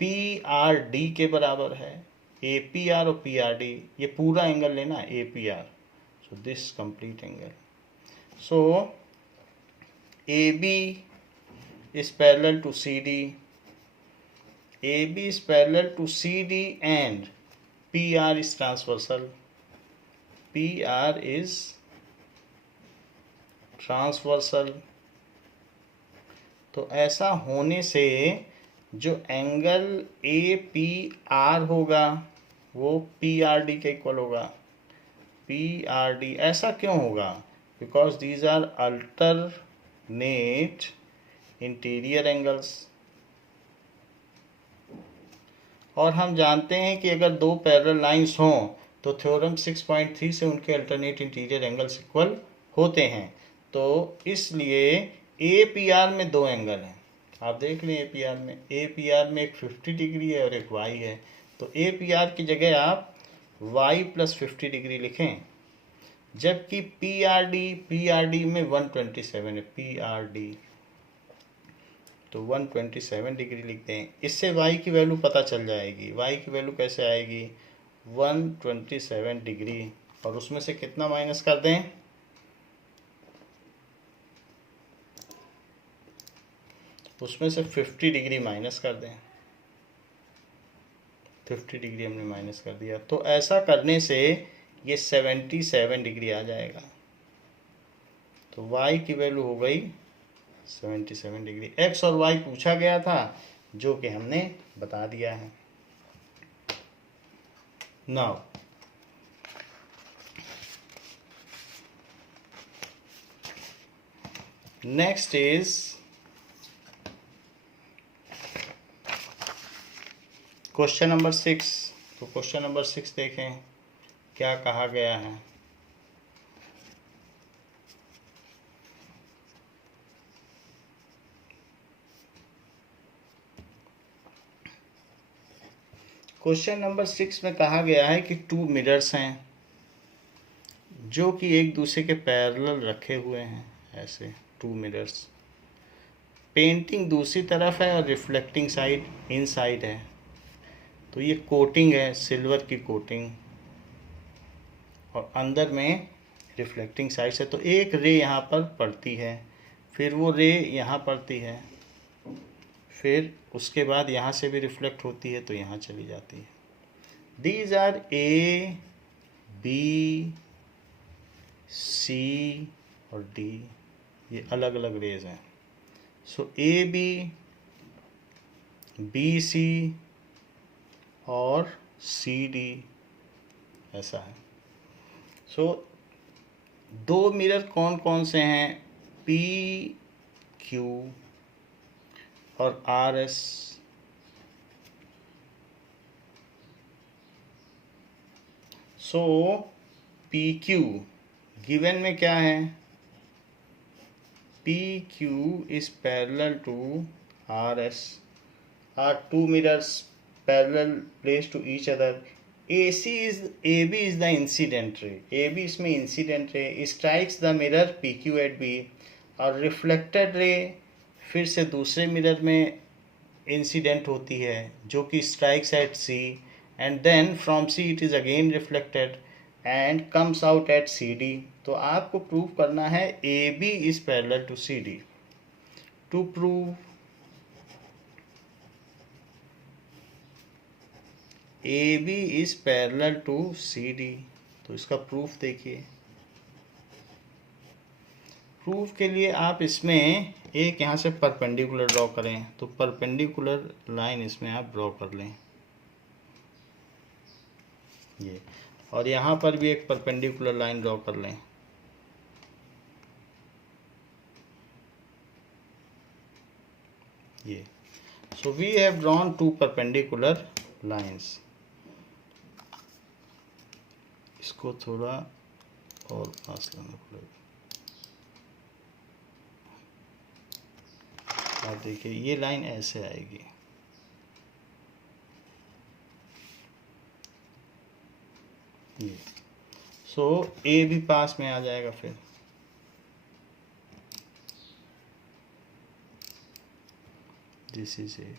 PRD के बराबर है। APR और PRD, ये पूरा एंगल लेना, APR, so this complete angle. So AB is parallel to CD, AB is parallel to CD and PR is transversal, PR is transversal. तो ऐसा होने से जो एंगल APR होगा वो PRD के इक्वल होगा। PRD ऐसा क्यों होगा? Because these are alternate interior angles. और हम जानते हैं कि अगर दो पैरेलल लाइंस हों तो थ्योरम 6.3 से उनके अल्टरनेट इंटीरियर एंगल्स इक्वल होते हैं। तो इसलिए APR में दो एंगल हैं, आप देख लें। APR में एक 50 डिग्री है और एक Y है। तो APR की जगह आप Y + 50 डिग्री लिखें, जबकि PRD में 127 है। PRD तो 127 डिग्री लिखते हैं। इससे Y की वैल्यू पता चल जाएगी। Y की वैल्यू कैसे आएगी? 127 डिग्री, और उसमें से कितना माइनस कर दें? उसमें से 50 डिग्री माइनस कर दें। 50 डिग्री हमने माइनस कर दिया, तो ऐसा करने से ये 77 डिग्री आ जाएगा। तो Y की वैल्यू हो गई 77 डिग्री। X और Y पूछा गया था, जो कि हमने बता दिया है। Now next is question number 6। तो क्वेश्चन नंबर 6 देखें क्या कहा गया है। क्वेश्चन नंबर 6 में कहा गया है कि 2 मिरर्स हैं जो कि एक दूसरे के पैरेलल रखे हुए हैं। ऐसे 2 मिरर्स, पेंटिंग दूसरी तरफ है और रिफ्लेक्टिंग साइड इनसाइड है। तो ये कोटिंग है, सिल्वर की कोटिंग, और अंदर में रिफ्लेक्टिंग साइड से। तो एक रे यहाँ पर पड़ती है, फिर वो रे यहाँ पड़ती है, फिर उसके बाद यहाँ से भी रिफ्लेक्ट होती है तो यहाँ चली जाती है। These are A, B, C और D, ये अलग अलग रेज हैं। सो AB, BC और CD ऐसा है। सो दो मिरर कौन कौन से हैं? PQ और RS। सो PQ गिवन में क्या है? PQ is parallel to RS. Are two mirrors parallel placed to each other? AB is the incident ray. AB इसमें incident ray strikes the mirror PQ at B, और reflected ray फिर से दूसरे mirror में incident होती है जो कि strikes at C, and then from C it is again reflected and comes out at CD. तो आपको प्रूव करना है AB is parallel to CD. To prove AB is parallel to CD, तो इसका प्रूफ देखिए। प्रूफ के लिए आप इसमें एक यहाँ से परपेंडिकुलर ड्रॉ करें। तो परपेंडिकुलर लाइन इसमें आप ड्रॉ कर लें ये, और यहाँ पर भी एक परपेंडिकुलर लाइन ड्रॉ कर लें। ये so we have drawn 2 perpendicular lines. इसको थोड़ा और पास करना पड़ेगा। आप देखिए ये लाइन ऐसे आएगी, ये सो ए भी पास में आ जाएगा। फिर दिस इज ए।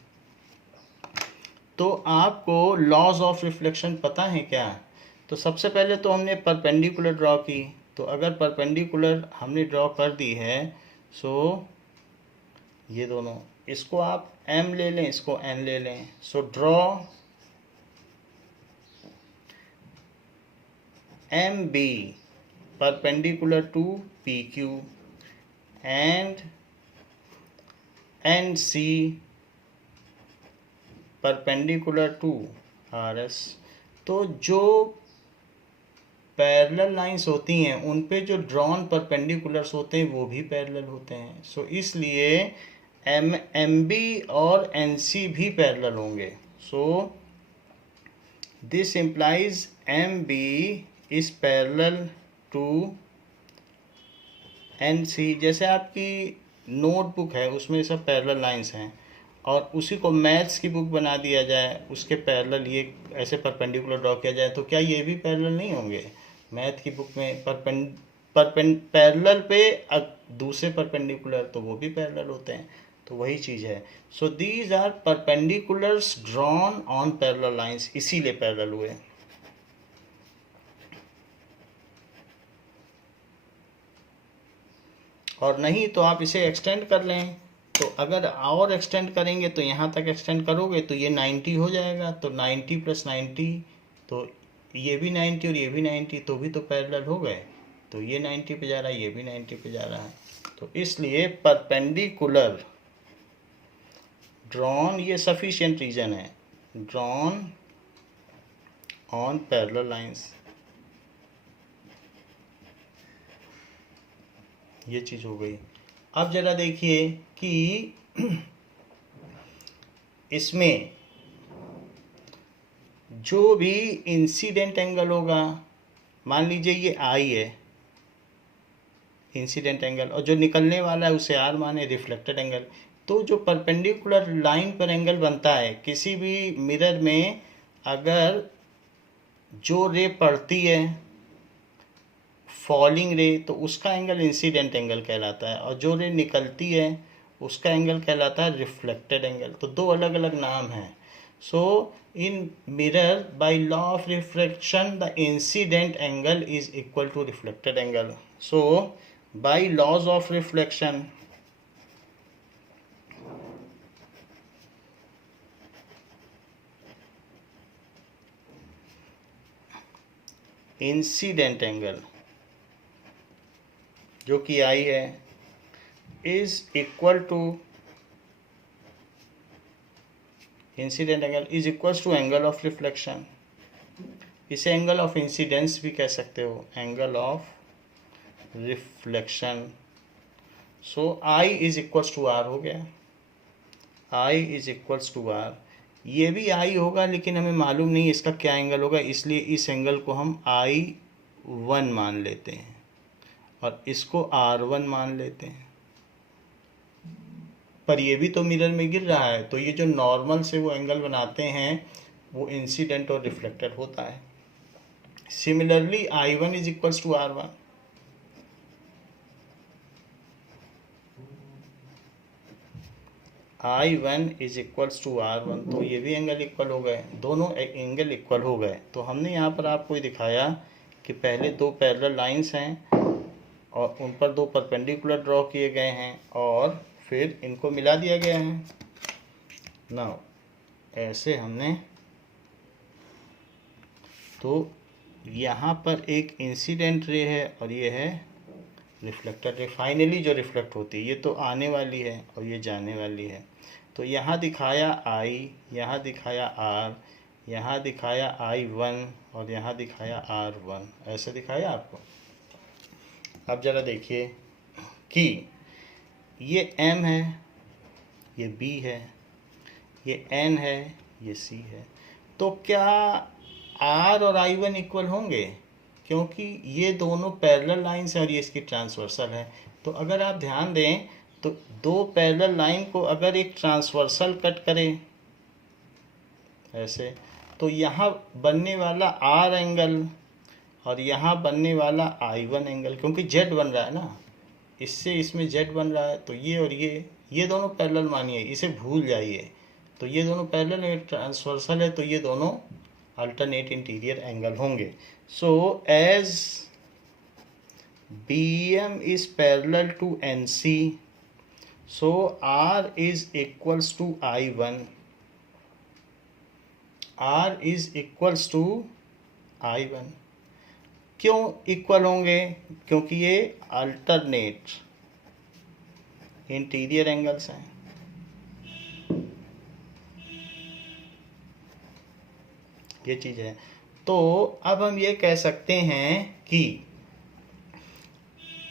तो आपको लॉज ऑफ रिफ्लेक्शन पता है क्या? तो सबसे पहले तो हमने परपेंडिकुलर ड्रॉ की। तो अगर परपेंडिकुलर हमने ड्रॉ कर दी है, सो ये दोनों, इसको आप M ले लें, इसको N ले लें। So draw MB perpendicular to PQ and NC perpendicular to RS। तो जो पैरेलल लाइंस होती हैं उन पे जो ड्रॉन परपेंडिकुलर्स होते हैं वो भी पैरेलल होते हैं। सो इसलिए MB और NC भी पैरेलल होंगे। So this implies MB is parallel to NC। जैसे आपकी नोटबुक है उसमें सब पैरेलल लाइंस हैं और उसी को मैथ्स की बुक बना दिया जाए, उसके पैरेलल ये ऐसे परपेंडिकुलर ड्रॉ किया जाए, तो क्या ये भी पैरेलल नहीं होंगे? मैथ की बुक में पैरेलल पे दूसरे परपेंडिकुलर, तो वो भी पैरेलल होते हैं। तो वही चीज़ है। So these are perpendiculars drawn on parallel lines, इसीलिए पैरेलल हुए। और नहीं तो आप इसे एक्सटेंड कर लें। तो अगर और एक्सटेंड करेंगे तो यहाँ तक एक्सटेंड करोगे तो ये 90 हो जाएगा। तो 90 + 90, तो ये भी 90 और ये भी 90, तो भी तो पैरेलल हो गए। तो ये 90 पे जा रहा है, ये भी 90 पे जा रहा है। तो इसलिए परपेंडिकुलर ड्रॉन, ये सफिशिएंट रीजन है, ड्रॉन ऑन पैरेलल लाइंस, ये चीज़ हो गई। अब जरा देखिए कि इसमें जो भी इंसिडेंट एंगल होगा, मान लीजिए ये आई है इंसिडेंट एंगल, और जो निकलने वाला है उसे आर माने रिफ्लेक्टेड एंगल। तो जो परपेंडिकुलर लाइन पर एंगल बनता है किसी भी मिरर में, अगर जो रे पड़ती है फॉलिंग रे, तो उसका एंगल इंसिडेंट एंगल कहलाता है, और जो रे निकलती है उसका एंगल कहलाता है रिफ्लेक्टेड एंगल। तो दो अलग अलग नाम हैं। So in mirror by law of reflection the incident angle is equal to reflected angle. So by laws of reflection incident angle जो कि आई है is equal to, incident angle is equal to angle of reflection. इसे angle of incidence भी कह सकते हो, angle of reflection. So I is equals to R हो गया, I is equals to R. ये भी आई होगा लेकिन हमें मालूम नहीं इसका क्या एंगल होगा, इसलिए इस एंगल को हम I1 मान लेते हैं और इसको R1 मान लेते हैं। पर ये भी तो मिरर में गिर रहा है, तो ये जो नॉर्मल से वो एंगल बनाते हैं वो इंसिडेंट और रिफ्लेक्टेड होता है। Similarly I1 is equals to R1। I1 is equals to R1, तो ये भी एंगल इक्वल हो गए, दोनों एंगल इक्वल हो गए। तो हमने यहाँ पर आपको दिखाया कि पहले दो पैरेलल लाइंस हैं और उन पर दो परपेंडिकुलर ड्रॉ किए गए हैं और फिर इनको मिला दिया गया है। नाउ ऐसे हमने, तो यहाँ पर एक इंसिडेंट रे है और ये है रिफ्लेक्टेड रे। फाइनली जो रिफ्लेक्ट होती है, ये तो आने वाली है और ये जाने वाली है। तो यहाँ दिखाया I, यहाँ दिखाया R, यहाँ दिखाया I1 और यहाँ दिखाया R1, ऐसे दिखाया आपको। अब ज़रा देखिए कि ये M है, ये B है, ये N है, ये C है। तो क्या R और I1 इक्वल होंगे? क्योंकि ये दोनों पैरेलल लाइंस हैं और ये इसकी ट्रांसवर्सल है। तो अगर आप ध्यान दें तो दो पैरेलल लाइन को अगर एक ट्रांसवर्सल कट करें ऐसे, तो यहाँ बनने वाला R एंगल और यहाँ बनने वाला I1 एंगल, क्योंकि Z बन रहा है ना, इससे इसमें Z बन रहा है, तो ये और ये दोनों पैरेलल मानिए, इसे भूल जाइए। तो ये दोनों पैरेलल ट्रांसवर्सल है, तो ये दोनों अल्टरनेट इंटीरियर एंगल होंगे। So as BM is parallel to NC, so R is equals to I1, R is equals to I1। क्यों इक्वल होंगे? क्योंकि ये अल्टरनेट इंटीरियर एंगल्स हैं। ये चीज़ है। तो अब हम ये कह सकते हैं कि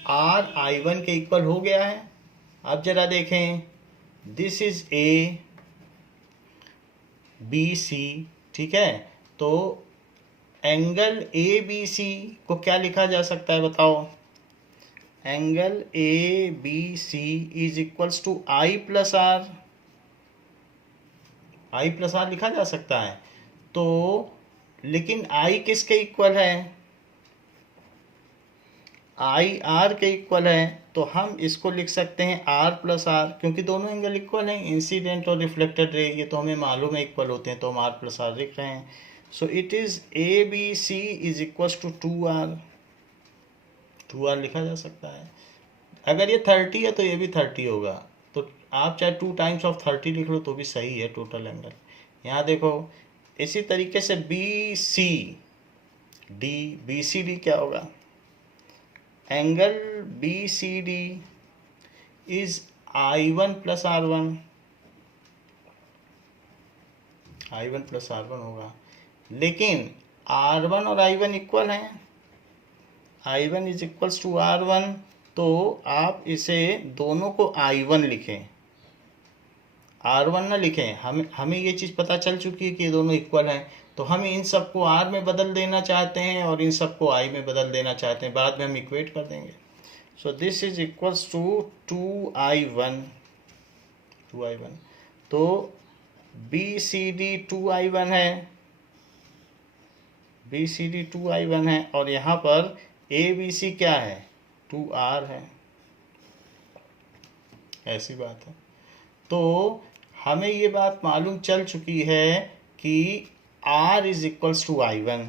आर आई वन के इक्वल हो गया है। अब जरा देखें, this is A B C, ठीक है। तो एंगल ए बी सी को क्या लिखा जा सकता है बताओ? Angle A B C is equals to I plus R. I plus R लिखा जा सकता है। तो लेकिन आई किसके इक्वल है? आई आर के इक्वल है। तो हम इसको लिख सकते हैं आर प्लस आर, क्योंकि दोनों एंगल इक्वल हैं, इंसिडेंट और रिफ्लेक्टेड रे, ये तो हमें मालूम है इक्वल होते हैं, तो हम आर प्लस आर लिख रहे हैं। So it is A B C is equals to 2r। 2r लिखा जा सकता है। अगर ये 30 है तो ये भी 30 होगा, तो आप चाहे 2 टाइम्स ऑफ 30 लिख लो तो भी सही है टोटल एंगल। यहाँ देखो, इसी तरीके से बी सी डी क्या होगा? Angle B C D is I1 plus R1। I1 plus R1 होगा, लेकिन R1 और I1 इक्वल हैं। I1 is equals to R1, तो आप इसे दोनों को I1 लिखें, R1 ना लिखें। हमें ये चीज़ पता चल चुकी है कि ये दोनों इक्वल हैं, तो हम इन सब को R में बदल देना चाहते हैं और इन सब को I में बदल देना चाहते हैं, बाद में हम इक्वेट कर देंगे। So this is equals to 2I1। तो बी सी डी 2I1 है, बी सी डी 2I1 है, और यहाँ पर ए बी सी क्या है? 2R है। ऐसी बात है। तो हमें ये बात मालूम चल चुकी है कि R is equals to I1।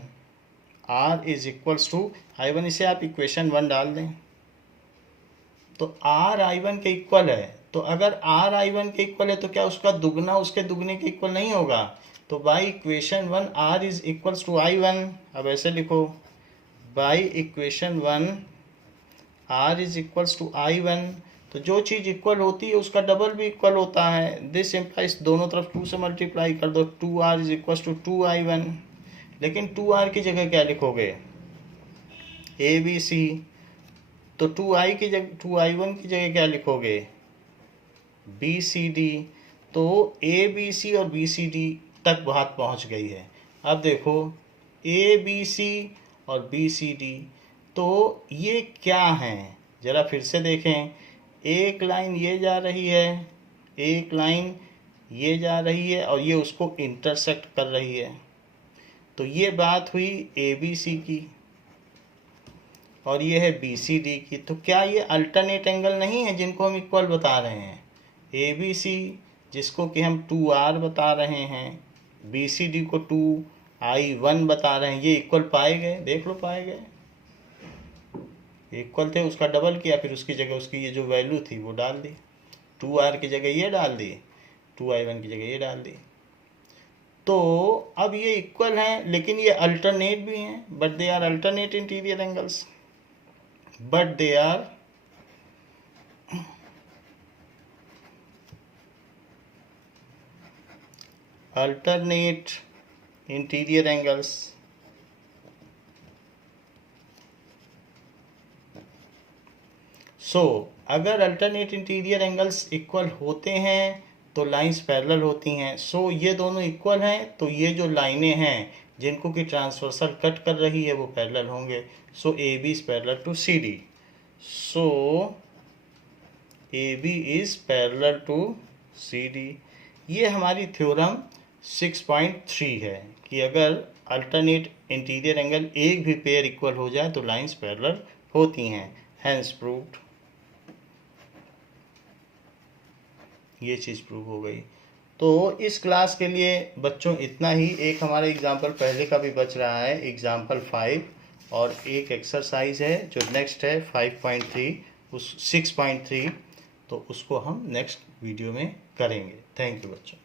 R is equals to I1, इसे आप इक्वेशन 1 डाल दें तो R I1 के इक्वल है। तो अगर R I1 के इक्वल है तो क्या उसका दुगना उसके दुगने के इक्वल नहीं होगा? तो by equation 1 R is equals to I1। अब ऐसे लिखो, by equation 1 R is equals to I1। तो जो चीज़ इक्वल होती है उसका डबल भी इक्वल होता है। दिस इम्प्लाइज दोनों तरफ 2 से मल्टीप्लाई कर दो, 2R is equals to 2I1। लेकिन 2R की जगह क्या लिखोगे? A B C. तो 2I की जगह 2I1 की जगह क्या लिखोगे? B C D. तो ए बी सी और बी सी डी तक बात पहुंच गई है। अब देखो, ए बी सी और बी सी डी, तो ये क्या हैं? ज़रा फिर से देखें। एक लाइन ये जा रही है, एक लाइन ये जा रही है, और ये उसको इंटरसेक्ट कर रही है। तो ये बात हुई ए बी सी की, और ये है बी सी डी की। तो क्या ये अल्टरनेट एंगल नहीं है जिनको हम इक्वल बता रहे हैं? ए बी सी जिसको कि हम 2R बता रहे हैं, बी सी डी को 2I1 बता रहे हैं, ये इक्वल पाए गए। देख लो, पाए गए, इक्वल थे। उसका डबल किया, फिर उसकी जगह उसकी ये जो वैल्यू थी वो डाल दी, 2R की जगह ये डाल दी, 2I1 की जगह ये डाल दी। तो अब ये इक्वल हैं, लेकिन ये अल्टरनेट भी हैं, but they are alternate interior angles, but they are alternate interior angles। सो अगर अल्टरनेट इंटीरियर एंगल्स इक्वल होते हैं तो लाइंस पैरेलल होती हैं। सो ये दोनों इक्वल हैं, तो ये जो लाइनें हैं जिनको कि ट्रांसवर्सल कट कर रही है वो पैरेलल होंगे। So A B is parallel to C D. So A B is parallel to C D. ये हमारी थ्योरम 6.3 है कि अगर अल्टरनेट इंटीरियर एंगल एक भी पेयर इक्वल हो जाए तो लाइंस पैरेलल होती हैं। Hence proved. ये चीज़ प्रूव हो गई। तो इस क्लास के लिए बच्चों इतना ही। एक हमारा एग्जाम्पल पहले का भी बच रहा है, एग्जाम्पल 5, और एक एक्सरसाइज है जो नेक्स्ट है 5.3, उस 6.3, तो उसको हम नेक्स्ट वीडियो में करेंगे। थैंक यू बच्चों।